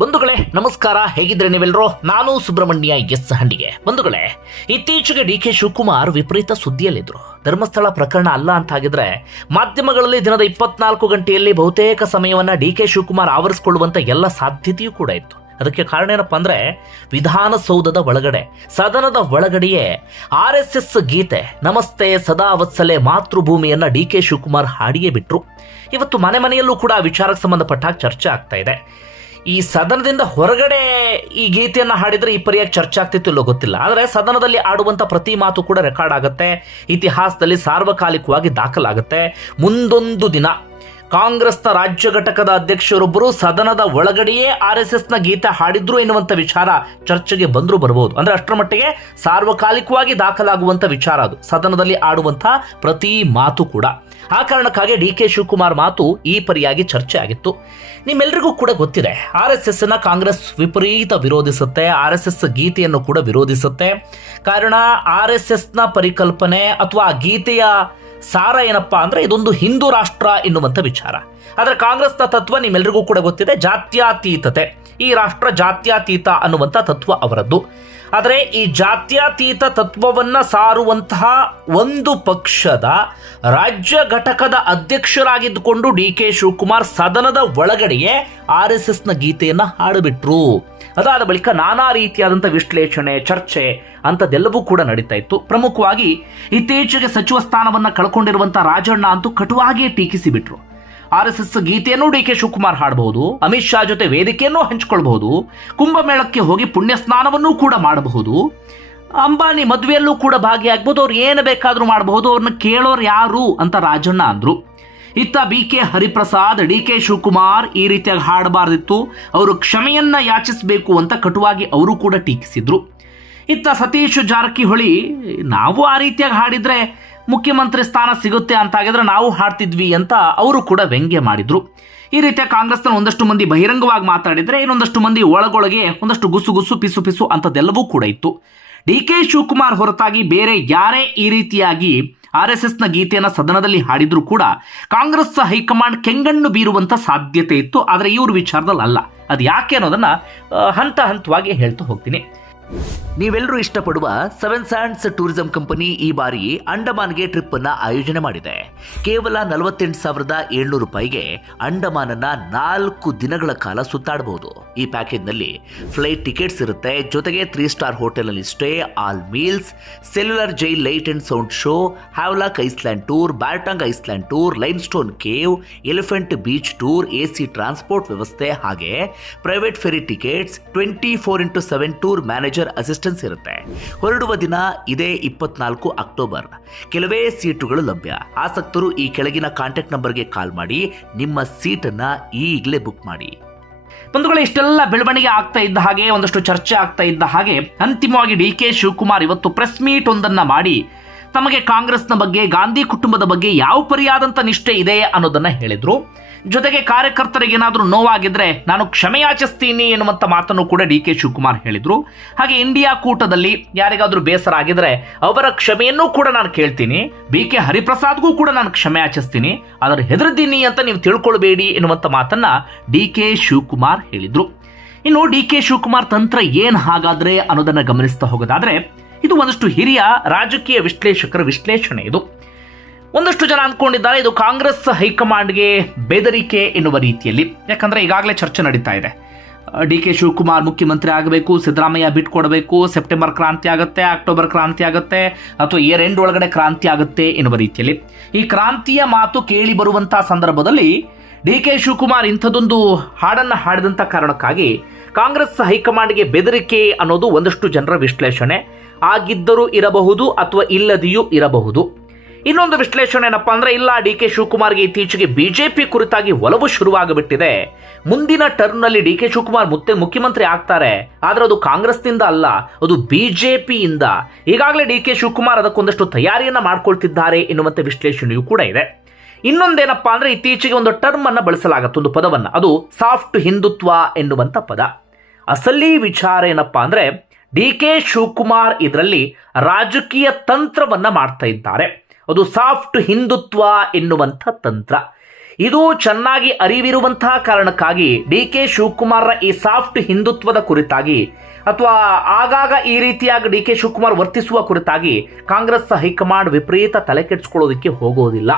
ಬಂಧುಗಳೇ, ನಮಸ್ಕಾರ. ಹೇಗಿದ್ರೆ ನೀವೆಲ್ಲರೂ ನಾನು ಸುಬ್ರಹ್ಮಣ್ಯ ಎಸ್ ಹಂಡಿಗೆ. ಬಂಧುಗಳೇ, ಇತ್ತೀಚೆಗೆ ಡಿ ಕೆ ಶಿವಕುಮಾರ್ ವಿಪರೀತ ಸುದ್ದಿಯಲ್ಲಿದ್ರು. ಧರ್ಮಸ್ಥಳ ಪ್ರಕರಣ ಅಲ್ಲ ಅಂತ ಆಗಿದ್ರೆ ಮಾಧ್ಯಮಗಳಲ್ಲಿ ದಿನದ ಇಪ್ಪತ್ನಾಲ್ಕು ಗಂಟೆಯಲ್ಲಿ ಬಹುತೇಕ ಸಮಯವನ್ನ ಡಿ ಕೆ ಶಿವಕುಮಾರ್ ಆವರಿಸಿಕೊಳ್ಳುವಂತ ಎಲ್ಲ ಸಾಧ್ಯತೆಯೂ ಕೂಡ ಇತ್ತು. ಅದಕ್ಕೆ ಕಾರಣ ಏನಪ್ಪಾ ಅಂದ್ರೆ ವಿಧಾನಸೌಧದ ಒಳಗಡೆ, ಸದನದ ಒಳಗಡೆಯೇ ಆರ್ ಎಸ್ ಎಸ್ ಗೀತೆ, ನಮಸ್ತೆ ಸದಾ ವತ್ಸಲೆ ಮಾತೃಭೂಮಿಯನ್ನ ಡಿ ಕೆ ಶಿವಕುಮಾರ್ ಹಾಡಿಯೇ ಬಿಟ್ರು. ಇವತ್ತು ಮನೆ ಮನೆಯಲ್ಲೂ ಕೂಡ ವಿಚಾರಕ್ಕೆ ಸಂಬಂಧಪಟ್ಟ ಚರ್ಚೆ ಆಗ್ತಾ ಇದೆ. ಈ ಸದನದಿಂದ ಹೊರಗಡೆ ಈ ಗೀತೆಯನ್ನು ಹಾಡಿದ್ರೆ ಈ ಪರಿಯಾಗಿ ಚರ್ಚೆ ಆಗ್ತಿತ್ತು ಇಲ್ಲೋ ಗೊತ್ತಿಲ್ಲ. ಆದರೆ ಸದನದಲ್ಲಿ ಆಡುವಂತ ಪ್ರತಿ ಮಾತು ಕೂಡ ರೆಕಾರ್ಡ್ ಆಗುತ್ತೆ. ಇತಿಹಾಸದಲ್ಲಿ ಸಾರ್ವಕಾಲಿಕವಾಗಿ ದಾಖಲಾಗುತ್ತೆ. ಮುಂದೊಂದು ದಿನ ಕಾಂಗ್ರೆಸ್ನ ರಾಜ್ಯ ಘಟಕದ ಅಧ್ಯಕ್ಷರೊಬ್ಬರು ಸದನದ ಒಳಗಡೆಯೇ ಆರ್ ಎಸ್ ಎಸ್ನ ಗೀತೆ ಹಾಡಿದ್ರು ಎನ್ನುವಂಥ ವಿಚಾರ ಚರ್ಚೆಗೆ ಬಂದರೂ ಬರಬಹುದು ಅಂದ್ರೆ ಅಷ್ಟರ ಮಟ್ಟಿಗೆ ಸಾರ್ವಕಾಲಿಕವಾಗಿ ದಾಖಲಾಗುವಂತ ವಿಚಾರ ಅದು. ಸದನದಲ್ಲಿ ಆಡುವಂತ ಪ್ರತಿ ಮಾತು ಕೂಡ. ಆ ಕಾರಣಕ್ಕಾಗಿ ಡಿ ಕೆ ಶಿವಕುಮಾರ್ ಮಾತು ಈ ಪರಿಯಾಗಿ ಚರ್ಚೆ ಆಗಿತ್ತು. ನಿಮ್ಮೆಲ್ಲರಿಗೂ ಕೂಡ ಗೊತ್ತಿದೆ, ಆರ್ ಎಸ್ ಎಸ್ನ ಕಾಂಗ್ರೆಸ್ ವಿಪರೀತ ವಿರೋಧಿಸುತ್ತೆ, ಆರ್ ಎಸ್ ಎಸ್ ಗೀತೆಯನ್ನು ಕೂಡ ವಿರೋಧಿಸುತ್ತೆ. ಕಾರಣ, ಆರ್ ಎಸ್ ಎಸ್ನ ಪರಿಕಲ್ಪನೆ ಅಥವಾ ಆ ಗೀತೆಯ ಸಾರ ಏನಪ್ಪ ಅಂದ್ರೆ ಇದೊಂದು ಹಿಂದೂ ರಾಷ್ಟ್ರ ಎನ್ನುವಂತ ವಿಚಾರ. ಆದ್ರೆ ಕಾಂಗ್ರೆಸ್ನ ತತ್ವ ನಿಮ್ಮೆಲ್ಲರಿಗೂ ಕೂಡ ಗೊತ್ತಿದೆ, ಜಾತ್ಯಾತೀತತೆ. ಈ ರಾಷ್ಟ್ರ ಜಾತ್ಯಾತೀತ ಅನ್ನುವಂಥ ತತ್ವ ಅವರದ್ದು. ಆದರೆ ಈ ಜಾತ್ಯತೀತ ತತ್ವವನ್ನು ಸಾರುವಂತಹ ಒಂದು ಪಕ್ಷದ ರಾಜ್ಯ ಘಟಕದ ಅಧ್ಯಕ್ಷರಾಗಿದ್ದುಕೊಂಡು ಡಿ ಕೆ ಶಿವಕುಮಾರ್ ಸದನದ ಒಳಗಡೆಯೇ ಆರ್ ಎಸ್ ಎಸ್ನ ಗೀತೆಯನ್ನು ಹಾಡಿಬಿಟ್ರು. ಅದಾದ ಬಳಿಕ ನಾನಾ ರೀತಿಯಾದಂಥ ವಿಶ್ಲೇಷಣೆ, ಚರ್ಚೆ ಅಂಥದ್ದೆಲ್ಲವೂ ಕೂಡ ನಡೀತಾ ಇತ್ತು. ಪ್ರಮುಖವಾಗಿ ಇತ್ತೀಚೆಗೆ ಸಚಿವ ಸ್ಥಾನವನ್ನು ಕಳ್ಕೊಂಡಿರುವಂಥ ರಾಜಣ್ಣ ಅಂತೂ ಕಟುವಾಗಿ ಟೀಕಿಸಿ ಬಿಟ್ರು ಆರ್ ಎಸ್ ಎಸ್ ಗೀತೆಯನ್ನು ಡಿ ಕೆ ಶಿವಕುಮಾರ್ ಹಾಡಬಹುದು, ಅಮಿತ್ ಶಾ ಜೊತೆ ವೇದಿಕೆಯನ್ನು ಹಂಚಿಕೊಳ್ಳಬಹುದು ಕುಂಭಮೇಳಕ್ಕೆ ಹೋಗಿ ಪುಣ್ಯ ಸ್ನಾನವನ್ನೂ ಕೂಡ ಮಾಡಬಹುದು, ಅಂಬಾನಿ ಮದುವೆಯಲ್ಲೂ ಕೂಡ ಭಾಗಿಯಾಗಬಹುದು, ಅವ್ರು ಏನು ಬೇಕಾದರೂ ಮಾಡಬಹುದು, ಅವ್ರನ್ನ ಕೇಳೋರು ಯಾರು ಅಂತ ರಾಜಣ್ಣ ಅಂದರು. ಇತ್ತ B K Hariprasad, D K Shivakumar ಈ ರೀತಿಯಾಗಿ ಹಾಡಬಾರ್ದಿತ್ತು, ಅವರು ಕ್ಷಮೆಯನ್ನ ಯಾಚಿಸಬೇಕು ಅಂತ ಕಟುವಾಗಿ ಅವರು ಕೂಡ ಟೀಕಿಸಿದ್ರು. ಇತ್ತ ಸತೀಶ್ ಜಾರಕಿಹೊಳಿ, ನಾವು ಆ ರೀತಿಯಾಗಿ ಹಾಡಿದ್ರೆ ಮುಖ್ಯಮಂತ್ರಿ ಸ್ಥಾನ ಸಿಗುತ್ತೆ ಅಂತ ಆಗಿದ್ರೆ ನಾವು ಹಾಡ್ತಿದ್ವಿ ಅಂತ ಅವರು ಕೂಡ ವ್ಯಂಗ್ಯ ಮಾಡಿದ್ರು. ಈ ರೀತಿಯ ಕಾಂಗ್ರೆಸ್ನ ಒಂದಷ್ಟು ಮಂದಿ ಬಹಿರಂಗವಾಗಿ ಮಾತಾಡಿದ್ರೆ ಇನ್ನೊಂದಷ್ಟು ಮಂದಿ ಒಳಗೊಳಗೆ ಒಂದಷ್ಟು ಗುಸು ಗುಸು ಪಿಸು ಪಿಸು ಅಂಥದ್ದೆಲ್ಲವೂ ಕೂಡ ಇತ್ತು. ಡಿ ಕೆ ಶಿವಕುಮಾರ್ ಹೊರತಾಗಿ ಬೇರೆ ಯಾರೇ ಈ ರೀತಿಯಾಗಿ ಆರ್ ಎಸ್ ಎಸ್ನ ಗೀತೆಯನ್ನು ಸದನದಲ್ಲಿ ಹಾಡಿದ್ರು ಕೂಡ ಕಾಂಗ್ರೆಸ್ ಹೈಕಮಾಂಡ್ ಕೆಂಗಣ್ಣು ಬೀರುವಂತ ಸಾಧ್ಯತೆ ಇತ್ತು. ಆದರೆ ಇವ್ರ ವಿಚಾರದಲ್ಲಿ ಅಲ್ಲ ಅದು ಯಾಕೆ ಅನ್ನೋದನ್ನ ಹಂತ ಹಂತವಾಗಿ ಹೇಳ್ತಾ ಹೋಗ್ತೀನಿ. ನೀವೆಲ್ಲರೂ ಇಷ್ಟಪಡುವ ಸೆವೆನ್ ಸ್ಯಾಂಡ್ಸ್ ಟೂರಿಸಂ ಕಂಪನಿ ಈ ಬಾರಿ ಅಂಡಮಾನ್ಗೆ ಟ್ರಿಪ್ ಅನ್ನ ಆಯೋಜನೆ ಮಾಡಿದೆ. ಕೇವಲ ನಲವತ್ತೆಂಟು ಸಾವಿರದ ಏಳ್ನೂರು ರೂಪಾಯಿಗೆ ಅಂಡಮಾನನ್ನ ನಾಲ್ಕು ದಿನಗಳ ಕಾಲ ಸುತ್ತಾಡಬಹುದು ಈ ಪ್ಯಾಕೇಜ್ನಲ್ಲಿ ಫ್ಲೈಟ್ ಟಿಕೆಟ್ಸ್ ಇರುತ್ತೆ. ಜೊತೆಗೆ ತ್ರೀ ಸ್ಟಾರ್ ಹೋಟೆಲ್ನಲ್ಲಿ stay all meals Cellular Jail light and sound show Havelock Island tour Baratang Island tour limestone cave Elephant Beach tour A C transport ವ್ಯವಸ್ಥೆ ಹಾಗೆ private ferry tickets twenty four into seven tour manager assistance ಇರುತ್ತೆ. ಹೊರಡುವ ದಿನ ಇದೇ ಇಪ್ಪತ್ನಾಲ್ಕು October. ಕೆಲವೇ ಸೀಟುಗಳು ಲಭ್ಯ. ಆಸಕ್ತರು ಈ ಕೆಳಗಿನ ಕಾಂಟ್ಯಾಕ್ಟ್ ನಂಬರ್ಗೆ ಕಾಲ್ ಮಾಡಿ ನಿಮ್ಮ ಸೀಟನ್ನು ಈಗಲೇ ಬುಕ್ ಮಾಡಿ. ಬಂಧುಗಳು, ಇಷ್ಟೆಲ್ಲ ಬೆಳವಣಿಗೆ ಆಗ್ತಾ ಇದ್ದ ಹಾಗೆ, ಒಂದಷ್ಟು ಚರ್ಚೆ ಆಗ್ತಾ ಇದ್ದ ಹಾಗೆ, ಅಂತಿಮವಾಗಿ ಡಿ ಕೆ ಶಿವಕುಮಾರ್ ಇವತ್ತು ಪ್ರೆಸ್ ಮೀಟ್ ಒಂದನ್ನ ಮಾಡಿ ತಮಗೆ ಕಾಂಗ್ರೆಸ್ನ ಬಗ್ಗೆ, ಗಾಂಧಿ ಕುಟುಂಬದ ಬಗ್ಗೆ ಯಾವ ಪರಿಯಾದಂಥ ನಿಷ್ಠೆ ಇದೆ ಅನ್ನೋದನ್ನು ಹೇಳಿದರು. ಜೊತೆಗೆ ಕಾರ್ಯಕರ್ತರಿಗೆ ಏನಾದರೂ ನೋವಾಗಿದ್ರೆ ನಾನು ಕ್ಷಮೆಯಾಚಿಸ್ತೀನಿ ಎನ್ನುವಂಥ ಮಾತನ್ನು ಕೂಡ ಡಿ ಕೆ ಶಿವಕುಮಾರ್ ಹೇಳಿದರು. ಹಾಗೆ ಇಂಡಿಯಾ ಕೂಟದಲ್ಲಿ ಯಾರಿಗಾದರೂ ಬೇಸರ ಆಗಿದ್ರೆ ಅವರ ಕ್ಷಮೆಯನ್ನು ಕೂಡ ನಾನು ಕೇಳ್ತೀನಿ. ಬಿ ಕೆ ಹರಿಪ್ರಸಾದ್ಗೂ ಕೂಡ ನಾನು ಕ್ಷಮೆ ಯಾಚಿಸ್ತೀನಿ ಆದರೆ ಹೆದರಿದ್ದೀನಿ ಅಂತ ನೀವು ತಿಳ್ಕೊಳ್ಬೇಡಿ ಎನ್ನುವಂಥ ಮಾತನ್ನು ಡಿ ಕೆ ಶಿವಕುಮಾರ್ ಹೇಳಿದರು. ಇನ್ನು ಡಿ ಕೆ ಶಿವಕುಮಾರ್ ತಂತ್ರ ಏನು ಹಾಗಾದರೆ ಅನ್ನೋದನ್ನು ಗಮನಿಸ್ತಾ ಹೋಗೋದಾದ್ರೆ ಇದು ಒಂದಷ್ಟು ಹಿರಿಯ ರಾಜಕೀಯ ವಿಶ್ಲೇಷಕರ ವಿಶ್ಲೇಷಣೆ ಇದು. ಒಂದಷ್ಟು ಜನ ಅಂದ್ಕೊಂಡಿದ್ದಾರೆ, ಇದು ಕಾಂಗ್ರೆಸ್ ಹೈಕಮಾಂಡ್ಗೆ ಬೆದರಿಕೆ ಎನ್ನುವ ರೀತಿಯಲ್ಲಿ. ಯಾಕಂದ್ರೆ ಈಗಾಗಲೇ ಚರ್ಚೆ ನಡೀತಾ ಇದೆ. ಡಿ ಕೆ ಶಿವಕುಮಾರ್ ಮುಖ್ಯಮಂತ್ರಿ ಆಗಬೇಕು, ಸಿದ್ದರಾಮಯ್ಯ ಬಿಟ್ಕೊಡಬೇಕು ಸೆಪ್ಟೆಂಬರ್ ಕ್ರಾಂತಿ ಆಗುತ್ತೆ, ಅಕ್ಟೋಬರ್ ಕ್ರಾಂತಿ ಆಗುತ್ತೆ, ಅಥವಾ ಇಯರ್ ಎಂಡ್ ಒಳಗಡೆ ಕ್ರಾಂತಿ ಆಗುತ್ತೆ ಎನ್ನುವ ರೀತಿಯಲ್ಲಿ. ಈ ಕ್ರಾಂತಿಯ ಮಾತು ಕೇಳಿ ಬರುವಂತಹ ಸಂದರ್ಭದಲ್ಲಿ ಡಿ ಕೆ ಶಿವಕುಮಾರ್ ಇಂಥದ್ದೊಂದು ಹಾಡನ್ನ ಹಾಡಿದಂಥ ಕಾರಣಕ್ಕಾಗಿ ಕಾಂಗ್ರೆಸ್ ಹೈಕಮಾಂಡ್ಗೆ ಬೆದರಿಕೆ ಅನ್ನೋದು ಒಂದಷ್ಟು ಜನರ ವಿಶ್ಲೇಷಣೆ. ಆಗಿದ್ದರೂ ಇರಬಹುದು ಅಥವಾ ಇಲ್ಲದೆಯೂ ಇರಬಹುದು. ಇನ್ನೊಂದು ವಿಶ್ಲೇಷಣೆ ಏನಪ್ಪಾ ಅಂದ್ರೆ, ಇಲ್ಲ, ಡಿ ಕೆ ಶಿವಕುಮಾರ್ಗೆ ಇತ್ತೀಚೆಗೆ ಬಿಜೆಪಿ ಕುರಿತಾಗಿ ಒಲವು ಶುರುವಾಗಿಬಿಟ್ಟಿದೆ. ಮುಂದಿನ ಟರ್ಮ್ನಲ್ಲಿ ಡಿ ಕೆ ಶಿವಕುಮಾರ್ ಮತ್ತೆ ಮುಖ್ಯಮಂತ್ರಿ ಆಗ್ತಾರೆ. ಆದ್ರೆ ಅದು ಕಾಂಗ್ರೆಸ್ನಿಂದ ಅಲ್ಲ, ಅದು ಬಿಜೆಪಿಯಿಂದ. ಈಗಾಗಲೇ ಡಿ ಕೆ ಶಿವಕುಮಾರ್ ಅದಕ್ಕೊಂದಷ್ಟು ತಯಾರಿಯನ್ನ ಮಾಡ್ಕೊಳ್ತಿದ್ದಾರೆ ಎನ್ನುವಂತೆ ವಿಶ್ಲೇಷಣೆಯೂ ಕೂಡ ಇದೆ. ಇನ್ನೊಂದೇನಪ್ಪಾ ಅಂದ್ರೆ, ಇತ್ತೀಚೆಗೆ ಒಂದು ಟರ್ಮ್ ಅನ್ನ ಬಳಸಲಾಗತ್ತೆ, ಒಂದು ಪದವನ್ನ. ಅದು ಸಾಫ್ಟ್ ಹಿಂದುತ್ವ ಎನ್ನುವಂತ ಪದ. ಅಸಲಿ ವಿಚಾರ ಏನಪ್ಪಾ ಅಂದ್ರೆ ಡಿ ಕೆ ಶಿವಕುಮಾರ್ ಇದರಲ್ಲಿ ರಾಜಕೀಯ ತಂತ್ರವನ್ನು ಮಾಡ್ತಾ ಇದ್ದಾರೆ. ಅದು ಸಾಫ್ಟ್ ಹಿಂದುತ್ವ ಎನ್ನುವಂಥ ತಂತ್ರ. ಇದು ಚೆನ್ನಾಗಿ ಅರಿವಿರುವಂತಹ ಕಾರಣಕ್ಕಾಗಿ ಡಿ ಕೆ ಶಿವಕುಮಾರ್ರ ಈ ಸಾಫ್ಟ್ ಹಿಂದುತ್ವದ ಕುರಿತಾಗಿ ಅಥವಾ ಆಗಾಗ ಈ ರೀತಿಯಾಗಿ ಡಿ ಕೆ ಶಿವಕುಮಾರ್ ವರ್ತಿಸುವ ಕುರಿತಾಗಿ ಕಾಂಗ್ರೆಸ್ ಹೈಕಮಾಂಡ್ ವಿಪರೀತ ತಲೆ ಕೆಡಿಸ್ಕೊಳ್ಳೋದಕ್ಕೆ ಹೋಗೋದಿಲ್ಲ.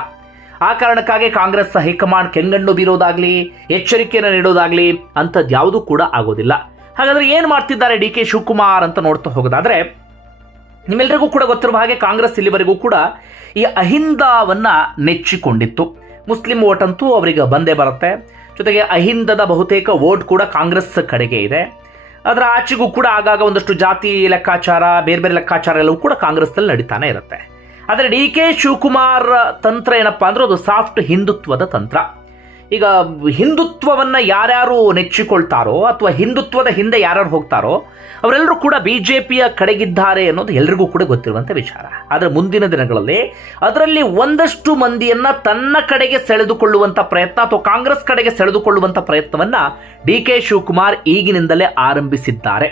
ಆ ಕಾರಣಕ್ಕಾಗಿ ಕಾಂಗ್ರೆಸ್ ಹೈಕಮಾಂಡ್ ಕೆಂಗಣ್ಣು ಬೀರೋದಾಗ್ಲಿ, ಎಚ್ಚರಿಕೆಯನ್ನು ನೀಡೋದಾಗಲಿ ಅಂಥದ್ದು ಯಾವುದೂ ಕೂಡ ಆಗೋದಿಲ್ಲ. ಹಾಗಾದ್ರೆ ಏನು ಮಾಡ್ತಿದ್ದಾರೆ ಡಿ ಕೆ ಶಿವಕುಮಾರ್ ಅಂತ ನೋಡ್ತಾ ಹೋಗೋದಾದ್ರೆ ನಿಮ್ಮೆಲ್ಲರಿಗೂ ಕೂಡ ಗೊತ್ತಿರುವ ಹಾಗೆ ಕಾಂಗ್ರೆಸ್ ಇಲ್ಲಿವರೆಗೂ ಕೂಡ ಈ ಅಹಿಂದವನ್ನ ನೆಚ್ಚಿಕೊಂಡಿತ್ತು. ಮುಸ್ಲಿಂ ವೋಟ್ ಅಂತೂ ಅವರಿಗೆ ಬಂದೇ ಬರುತ್ತೆ. ಜೊತೆಗೆ ಅಹಿಂದದ ಬಹುತೇಕ ವೋಟ್ ಕೂಡ ಕಾಂಗ್ರೆಸ್ ಕಡೆಗೆ ಇದೆ. ಅದರ ಆಚೆಗೂ ಕೂಡ ಆಗಾಗ ಒಂದಷ್ಟು ಜಾತಿ ಲೆಕ್ಕಾಚಾರ, ಬೇರೆ ಬೇರೆ ಲೆಕ್ಕಾಚಾರ ಎಲ್ಲವೂ ಕೂಡ ಕಾಂಗ್ರೆಸ್ನಲ್ಲಿ ನಡೀತಾನೆ ಇರುತ್ತೆ. ಆದರೆ ಡಿ ಕೆ ಶಿವಕುಮಾರ್ ತಂತ್ರ ಏನಪ್ಪ ಅಂದ್ರೆ ಅದು ಸಾಫ್ಟ್ ಹಿಂದುತ್ವದ ತಂತ್ರ. ಈಗ ಹಿಂದುತ್ವವನ್ನ ಯಾರ್ಯಾರು ನೆಚ್ಚಿಕೊಳ್ತಾರೋ ಅಥವಾ ಹಿಂದುತ್ವದ ಹಿಂದೆ ಯಾರ್ಯಾರು ಹೋಗ್ತಾರೋ ಅವರೆಲ್ಲರೂ ಕೂಡ ಬಿ ಜೆ ಪಿಯ ಕಡೆಗಿದ್ದಾರೆ ಅನ್ನೋದು ಎಲ್ರಿಗೂ ಕೂಡ ಗೊತ್ತಿರುವಂಥ ವಿಚಾರ. ಆದರೆ ಮುಂದಿನ ದಿನಗಳಲ್ಲಿ ಅದರಲ್ಲಿ ಒಂದಷ್ಟು ಮಂದಿಯನ್ನು ತನ್ನ ಕಡೆಗೆ ಸೆಳೆದುಕೊಳ್ಳುವಂತ ಪ್ರಯತ್ನ ಅಥವಾ ಕಾಂಗ್ರೆಸ್ ಕಡೆಗೆ ಸೆಳೆದುಕೊಳ್ಳುವಂತ ಪ್ರಯತ್ನವನ್ನ ಡಿ ಕೆ ಶಿವಕುಮಾರ್ ಈಗಿನಿಂದಲೇ ಆರಂಭಿಸಿದ್ದಾರೆ.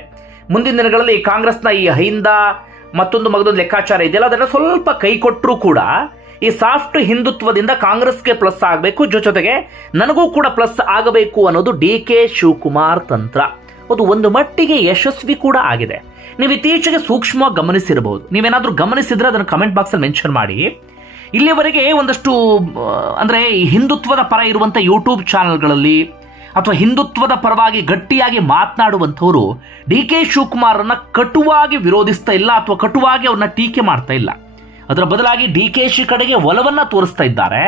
ಮುಂದಿನ ದಿನಗಳಲ್ಲಿ ಕಾಂಗ್ರೆಸ್ನ ಈ ಹೈಂದ ಮತ್ತೊಂದು ಮಗದೊಂದು ಲೆಕ್ಕಾಚಾರ ಇದೆಯಲ್ಲ, ಅದನ್ನು ಸ್ವಲ್ಪ ಕೈ ಕೊಟ್ಟರೂ ಕೂಡ ಈ ಸಾಫ್ಟ್ ಹಿಂದುತ್ವದಿಂದ ಕಾಂಗ್ರೆಸ್ಗೆ ಪ್ಲಸ್ ಆಗಬೇಕು. ಜೊತೆಗೆ ನನಗೂ ಕೂಡ ಪ್ಲಸ್ ಆಗಬೇಕು ಅನ್ನೋದು ಡಿ ಕೆ ಶಿವಕುಮಾರ್ ತಂತ್ರ. ಅದು ಒಂದು ಮಟ್ಟಿಗೆ ಯಶಸ್ವಿ ಕೂಡ ಆಗಿದೆ. ನೀವು ಇತ್ತೀಚೆಗೆ ಸೂಕ್ಷ್ಮವಾಗಿ ಗಮನಿಸಿರಬಹುದು. ನೀವೇನಾದರೂ ಗಮನಿಸಿದ್ರೆ ಅದನ್ನು ಕಮೆಂಟ್ ಬಾಕ್ಸಲ್ಲಿ ಮೆನ್ಷನ್ ಮಾಡಿ. ಇಲ್ಲಿಯವರೆಗೆ ಒಂದಷ್ಟು ಅಂದರೆ ಹಿಂದುತ್ವದ ಪರ ಇರುವಂಥ ಯೂಟ್ಯೂಬ್ ಚಾನೆಲ್ಗಳಲ್ಲಿ ಅಥವಾ ಹಿಂದುತ್ವದ ಪರವಾಗಿ ಗಟ್ಟಿಯಾಗಿ ಮಾತನಾಡುವಂಥವರು ಡಿ ಕೆ ಶಿವಕುಮಾರನ್ನ ಕಟುವಾಗಿ ವಿರೋಧಿಸ್ತಾ ಇಲ್ಲ ಅಥವಾ ಕಟುವಾಗಿ ಅವ್ರನ್ನ ಟೀಕೆ ಮಾಡ್ತಾ ಇಲ್ಲ. ಅದರ ಬದಲಾಗಿ ಡಿ ಕೆ ಶಿ ಕಡೆಗೆ ಒಲವನ್ನು ತೋರಿಸ್ತಾ ಇದ್ದಾರೆ,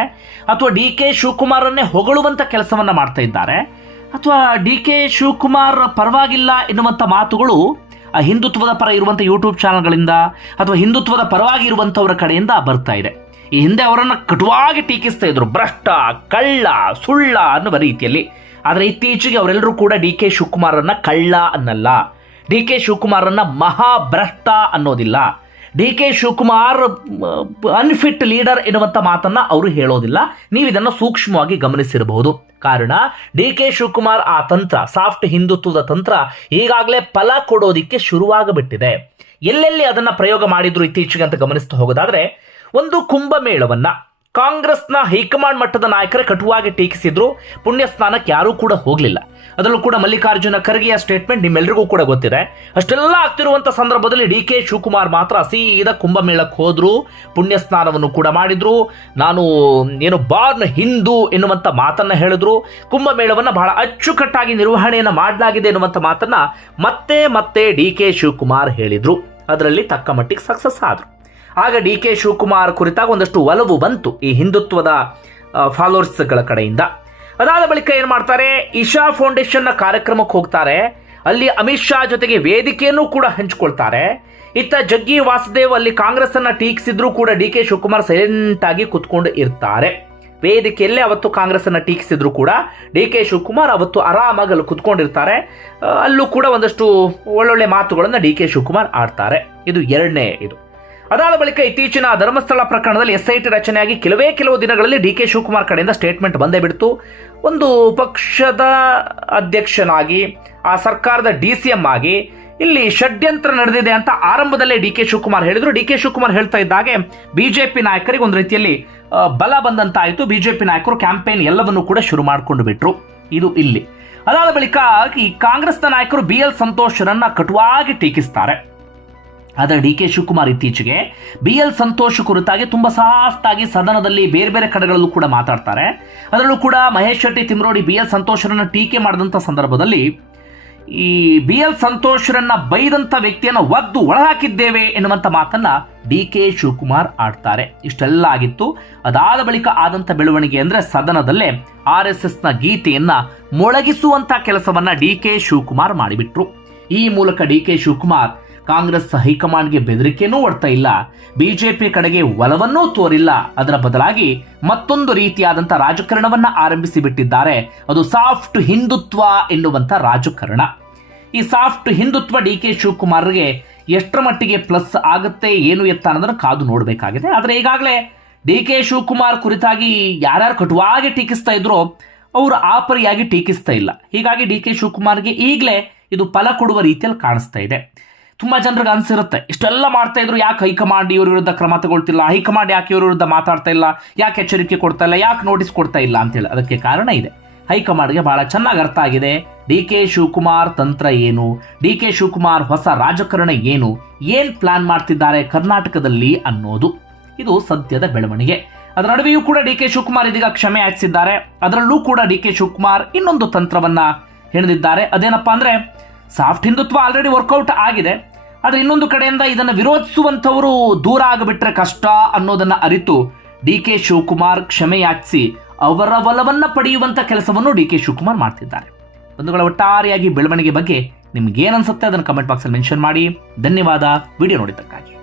ಅಥವಾ ಡಿ ಕೆ ಶಿವಕುಮಾರನ್ನೇ ಹೊಗಳುವಂತ ಕೆಲಸವನ್ನ ಮಾಡ್ತಾ ಇದ್ದಾರೆ, ಅಥವಾ ಡಿ ಕೆ ಶಿವಕುಮಾರ್ ಪರವಾಗಿಲ್ಲ ಎನ್ನುವಂಥ ಮಾತುಗಳು ಆ ಹಿಂದುತ್ವದ ಪರ ಇರುವಂಥ ಯೂಟ್ಯೂಬ್ ಚಾನಲ್ಗಳಿಂದ ಅಥವಾ ಹಿಂದುತ್ವದ ಪರವಾಗಿ ಇರುವಂಥವರ ಕಡೆಯಿಂದ ಬರ್ತಾ ಇದೆ. ಈ ಹಿಂದೆ ಅವರನ್ನು ಕಟುವಾಗಿ ಟೀಕಿಸ್ತಾ ಇದ್ರು, ಭ್ರಷ್ಟ, ಕಳ್ಳ, ಸುಳ್ಳ ಅನ್ನುವ ರೀತಿಯಲ್ಲಿ. ಆದರೆ ಇತ್ತೀಚೆಗೆ ಅವರೆಲ್ಲರೂ ಕೂಡ ಡಿ ಕೆ ಶಿವಕುಮಾರನ್ನು ಕಳ್ಳ ಅನ್ನಲ್ಲ. ಡಿ ಕೆ ಶಿವಕುಮಾರನ್ನ ಮಹಾಭ್ರಷ್ಟ ಅನ್ನೋದಿಲ್ಲ. D K Shivakumar unfit leader ಎನ್ನುವಂಥ ಮಾತನ್ನು ಅವರು ಹೇಳೋದಿಲ್ಲ. ನೀವು ಇದನ್ನು ಸೂಕ್ಷ್ಮವಾಗಿ ಗಮನಿಸಿರಬಹುದು. ಕಾರಣ, ಡಿ ಕೆ ಶಿವಕುಮಾರ್ ಆ ತಂತ್ರ, ಸಾಫ್ಟ್ ಹಿಂದುತ್ವದ ತಂತ್ರ ಈಗಾಗಲೇ ಫಲ ಕೊಡೋದಿಕ್ಕೆ ಶುರುವಾಗಬಿಟ್ಟಿದೆ. ಎಲ್ಲೆಲ್ಲಿ ಅದನ್ನು ಪ್ರಯೋಗ ಮಾಡಿದ್ರು ಇತ್ತೀಚೆಗೆ ಅಂತ ಗಮನಿಸ್ತಾ ಹೋಗೋದಾದರೆ, ಒಂದು ಕುಂಭಮೇಳವನ್ನ. ಕಾಂಗ್ರೆಸ್ನ ಹೈಕಮಾಂಡ್ ಮಟ್ಟದ ನಾಯಕರೇ ಕಟುವಾಗಿ ಟೀಕಿಸಿದ್ರು, ಪುಣ್ಯ ಸ್ನಾನಕ್ಕೆ ಯಾರೂ ಕೂಡ ಹೋಗಲಿಲ್ಲ. ಅದರಲ್ಲೂ ಕೂಡ ಮಲ್ಲಿಕಾರ್ಜುನ ಖರ್ಗೆಯ ಸ್ಟೇಟ್ಮೆಂಟ್ ನಿಮ್ಮೆಲ್ಲರಿಗೂ ಕೂಡ ಗೊತ್ತಿದೆ. ಅಷ್ಟೆಲ್ಲ ಆಗ್ತಿರುವಂಥ ಸಂದರ್ಭದಲ್ಲಿ ಡಿ ಕೆ ಶಿವಕುಮಾರ್ ಮಾತ್ರ ಸೀದಾ ಕುಂಭಮೇಳಕ್ಕೆ ಹೋದ್ರು, ಪುಣ್ಯ ಸ್ನಾನವನ್ನು ಕೂಡ ಮಾಡಿದ್ರು. ನಾನು ಏನು ಬಾರ್ನ್ ಹಿಂದೂ ಎನ್ನುವಂಥ ಮಾತನ್ನ ಹೇಳಿದ್ರು. ಕುಂಭಮೇಳವನ್ನು ಬಹಳ ಅಚ್ಚುಕಟ್ಟಾಗಿ ನಿರ್ವಹಣೆಯನ್ನ ಮಾಡಲಾಗಿದೆ ಎನ್ನುವಂಥ ಮಾತನ್ನ ಮತ್ತೆ ಮತ್ತೆ ಡಿ ಕೆ ಶಿವಕುಮಾರ್ ಹೇಳಿದರು. ಅದರಲ್ಲಿ ತಕ್ಕ ಮಟ್ಟಿಗೆ ಸಕ್ಸಸ್ ಆದ್ರು. ಆಗ ಡಿ ಕೆ ಶಿವಕುಮಾರ್ ಕುರಿತಾಗ ಒಂದಷ್ಟು ಒಲವು ಬಂತು ಈ ಹಿಂದುತ್ವದ ಫಾಲೋವರ್ಸ್ಗಳ ಕಡೆಯಿಂದ. ಅದಾದ ಬಳಿಕ ಏನು ಮಾಡ್ತಾರೆ? ಇಶಾ ಫೌಂಡೇಶನ್ನ ಕಾರ್ಯಕ್ರಮಕ್ಕೆ ಹೋಗ್ತಾರೆ. ಅಲ್ಲಿ ಅಮಿತ್ ಶಾ ಜೊತೆಗೆ ವೇದಿಕೆಯನ್ನು ಕೂಡ ಹಂಚಿಕೊಳ್ತಾರೆ. ಇತ್ತ ಜಗ್ಗಿ ವಾಸುದೇವ್ ಅಲ್ಲಿ ಕಾಂಗ್ರೆಸ್ ಅನ್ನ ಟೀಕಿಸಿದ್ರು ಕೂಡ ಡಿ ಕೆ ಶಿವಕುಮಾರ್ ಸೈಲೆಂಟ್ ಆಗಿ ಕುತ್ಕೊಂಡು ಇರ್ತಾರೆ. ವೇದಿಕೆಯಲ್ಲೇ ಅವತ್ತು ಕಾಂಗ್ರೆಸ್ ಅನ್ನ ಟೀಕಿಸಿದ್ರು ಕೂಡ ಡಿ ಕೆ ಶಿವಕುಮಾರ್ ಅವತ್ತು ಆರಾಮಾಗಿ ಅಲ್ಲಿ ಕುತ್ಕೊಂಡಿರ್ತಾರೆ. ಅಲ್ಲೂ ಕೂಡ ಒಂದಷ್ಟು ಒಳ್ಳೊಳ್ಳೆ ಮಾತುಗಳನ್ನು ಡಿ ಕೆ ಶಿವಕುಮಾರ್ ಆಡ್ತಾರೆ. ಇದು ಎರಡನೇ ಇದು. ಅದಾದ ಬಳಿಕ ಇತ್ತೀಚಿನ ಧರ್ಮಸ್ಥಳ ಪ್ರಕರಣದಲ್ಲಿ ಎಸ್ಐಟಿ ರಚನೆಯಾಗಿ ಕೆಲವೇ ಕೆಲವು ದಿನಗಳಲ್ಲಿ ಡಿ ಕೆ ಶಿವಕುಮಾರ್ ಕಡೆಯಿಂದ ಸ್ಟೇಟ್ಮೆಂಟ್ ಬಂದೇ ಬಿಡ್ತು. ಒಂದು ಪಕ್ಷದ ಅಧ್ಯಕ್ಷನಾಗಿ, ಆ ಸರ್ಕಾರದ ಡಿ ಸಿ ಎಂ ಆಗಿ, ಇಲ್ಲಿ ಷಡ್ಯಂತ್ರ ನಡೆದಿದೆ ಅಂತ ಆರಂಭದಲ್ಲೇ ಡಿ ಕೆ ಶಿವಕುಮಾರ್ ಹೇಳಿದ್ರು. ಡಿ ಕೆ ಶಿವಕುಮಾರ್ ಹೇಳ್ತಾ ಇದ್ದಾಗೆ ಬಿಜೆಪಿ ನಾಯಕರಿಗೆ ಒಂದು ರೀತಿಯಲ್ಲಿ ಬಲ ಬಂದಂತಾಯಿತು. ಬಿಜೆಪಿ ನಾಯಕರು ಕ್ಯಾಂಪೇನ್ ಎಲ್ಲವನ್ನೂ ಕೂಡ ಶುರು ಮಾಡಿಕೊಂಡು ಬಿಟ್ರು. ಇದು ಇಲ್ಲಿ. ಅದಾದ ಬಳಿಕ ಈ ಕಾಂಗ್ರೆಸ್ನ ನಾಯಕರು ಬಿ ಎಲ್ ಸಂತೋಷರನ್ನ ಕಟುವಾಗಿ ಟೀಕಿಸ್ತಾರೆ. ಆದರೆ ಡಿ ಕೆ ಶಿವಕುಮಾರ್ ಇತ್ತೀಚೆಗೆ ಬಿ ಎಲ್ ಸಂತೋಷ್ ಕುರಿತಾಗಿ ತುಂಬ ಸಾಫ್ಟಾಗಿ ಸದನದಲ್ಲಿ ಬೇರೆ ಬೇರೆ ಕಡೆಗಳಲ್ಲೂ ಕೂಡ ಮಾತಾಡ್ತಾರೆ. ಅದರಲ್ಲೂ ಕೂಡ ಮಹೇಶ್ ಶೆಟ್ಟಿ, ತಿಮ್ರೋಡಿ ಬಿ ಎಲ್ ಸಂತೋಷರನ್ನ ಟೀಕೆ ಮಾಡಿದಂಥ ಸಂದರ್ಭದಲ್ಲಿ ಈ ಬಿ ಎಲ್ ಸಂತೋಷರನ್ನ ಬೈದಂಥ ವ್ಯಕ್ತಿಯನ್ನು ಒದ್ದು ಒಳಹಾಕಿದ್ದೇವೆ ಎನ್ನುವಂಥ ಮಾತನ್ನ ಡಿ ಕೆ ಶಿವಕುಮಾರ್ ಆಡ್ತಾರೆ. ಇಷ್ಟೆಲ್ಲ ಆಗಿತ್ತು. ಅದಾದ ಬಳಿಕ ಆದಂಥ ಬೆಳವಣಿಗೆ ಅಂದ್ರೆ ಸದನದಲ್ಲೇ ಆರ್ ಎಸ್ ಎಸ್ನ ಗೀತೆಯನ್ನ ಮೊಳಗಿಸುವಂತ ಕೆಲಸವನ್ನ ಡಿ ಕೆ ಶಿವಕುಮಾರ್ ಮಾಡಿಬಿಟ್ರು. ಈ ಮೂಲಕ ಡಿ ಕೆ ಶಿವಕುಮಾರ್ ಕಾಂಗ್ರೆಸ್ ಹೈಕಮಾಂಡ್ಗೆ ಬೆದರಿಕೆನೂ ಒಡ್ತಾ ಇಲ್ಲ. ಬಿಜೆಪಿ ಕಡೆಗೆ ಒಲವನ್ನೂ ತೋರಿಲ್ಲ. ಅದರ ಬದಲಾಗಿ ಮತ್ತೊಂದು ರೀತಿಯಾದಂಥ ರಾಜಕಾರಣವನ್ನ ಆರಂಭಿಸಿ ಬಿಟ್ಟಿದ್ದಾರೆ. ಅದು ಸಾಫ್ಟ್ ಹಿಂದುತ್ವ ಎನ್ನುವಂಥ ರಾಜಕಾರಣ. ಈ ಸಾಫ್ಟ್ ಹಿಂದುತ್ವ ಡಿ ಕೆ ಶಿವಕುಮಾರ್ಗೆ ಎಷ್ಟರ ಮಟ್ಟಿಗೆ ಪ್ಲಸ್ ಆಗುತ್ತೆ, ಏನು ಎತ್ತ ಅನ್ನೋದನ್ನು ಕಾದು ನೋಡಬೇಕಾಗಿದೆ. ಆದರೆ ಈಗಾಗಲೇ ಡಿ ಕೆ ಶಿವಕುಮಾರ್ ಕುರಿತಾಗಿ ಯಾರ್ಯಾರು ಕಟುವಾಗಿ ಟೀಕಿಸ್ತಾ ಇದ್ರೋ ಅವರು ಆಪರಿಯಾಗಿ ಟೀಕಿಸ್ತಾ ಇಲ್ಲ. ಹೀಗಾಗಿ ಡಿ ಕೆ ಶಿವಕುಮಾರ್ಗೆ ಈಗಲೇ ಇದು ಫಲ ಕೊಡುವ ರೀತಿಯಲ್ಲಿ ಕಾಣಿಸ್ತಾ ಇದೆ. ತುಂಬಾ ಜನರಿಗೆ ಅನ್ಸಿರುತ್ತೆ ಇಷ್ಟೆಲ್ಲ ಮಾಡ್ತಾ ಇದ್ರು ಯಾಕೆ ಹೈಕಮಾಂಡ್ ಇವ್ರ ವಿರುದ್ಧ ಕ್ರಮ ತಗೊಳ್ತಿಲ್ಲ? ಹೈಕಮಾಂಡ್ ಯಾಕೆ ಇವ್ರ ವಿರುದ್ಧ ಮಾತಾಡ್ತಾ ಇಲ್ಲ? ಯಾಕೆ ಎಚ್ಚರಿಕೆ ಕೊಡ್ತಾ ಇಲ್ಲ? ಯಾಕೆ ನೋಟಿಸ್ ಕೊಡ್ತಾ ಇಲ್ಲ ಅಂತೇಳಿ ಅದಕ್ಕೆ ಕಾರಣ ಇದೆ. ಹೈಕಮಾಂಡ್ಗೆ ಬಹಳ ಚೆನ್ನಾಗಿ ಅರ್ಥ ಆಗಿದೆ. ಡಿ ಕೆ ಶಿವಕುಮಾರ್ ತಂತ್ರ ಏನು? ಡಿ ಕೆ ಶಿವಕುಮಾರ್ ಹೊಸ ರಾಜಕಾರಣ ಏನು? ಏನ್ ಪ್ಲಾನ್ ಮಾಡ್ತಿದ್ದಾರೆ ಕರ್ನಾಟಕದಲ್ಲಿ ಅನ್ನೋದು. ಇದು ಸದ್ಯದ ಬೆಳವಣಿಗೆ. ಅದರ ನಡುವೆಯೂ ಕೂಡ ಡಿ ಕೆ ಶಿವಕುಮಾರ್ ಇದೀಗ ಕ್ಷಮೆ ಯಾಚಿಸಿದ್ದಾರೆ ಅದರಲ್ಲೂ ಕೂಡ ಡಿ ಕೆ ಶಿವಕುಮಾರ್ ಇನ್ನೊಂದು ತಂತ್ರವನ್ನ ಹೆಣದಿದ್ದಾರೆ. ಅದೇನಪ್ಪಾ ಅಂದ್ರೆ ಸಾಫ್ಟ್ ಹಿಂದುತ್ವ ಆಲ್ರೆಡಿ ವರ್ಕೌಟ್ ಆಗಿದೆ. ಆದರೆ ಇನ್ನೊಂದು ಕಡೆಯಿಂದ ಇದನ್ನು ವಿರೋಧಿಸುವಂಥವರು ದೂರ ಆಗಿಬಿಟ್ರೆ ಕಷ್ಟ ಅನ್ನೋದನ್ನು ಅರಿತು ಡಿ ಕೆ ಶಿವಕುಮಾರ್ ಕ್ಷಮೆಯಾಚಿಸಿ ಅವರ ಒಲವನ್ನು ಪಡೆಯುವಂಥ ಕೆಲಸವನ್ನು ಡಿ ಕೆ ಶಿವಕುಮಾರ್ ಮಾಡ್ತಿದ್ದಾರೆ. ಬಂಧುಗಳ ಒಟ್ಟಾರೆಯಾಗಿ ಬೆಳವಣಿಗೆ ಬಗ್ಗೆ ನಿಮ್ಗೆ ಏನನ್ಸುತ್ತೆ ಅದನ್ನು ಕಮೆಂಟ್ ಬಾಕ್ಸಲ್ಲಿ ಮೆನ್ಷನ್ ಮಾಡಿ. ಧನ್ಯವಾದ. ವಿಡಿಯೋ ನೋಡಿದ್ದಕ್ಕಾಗಿ.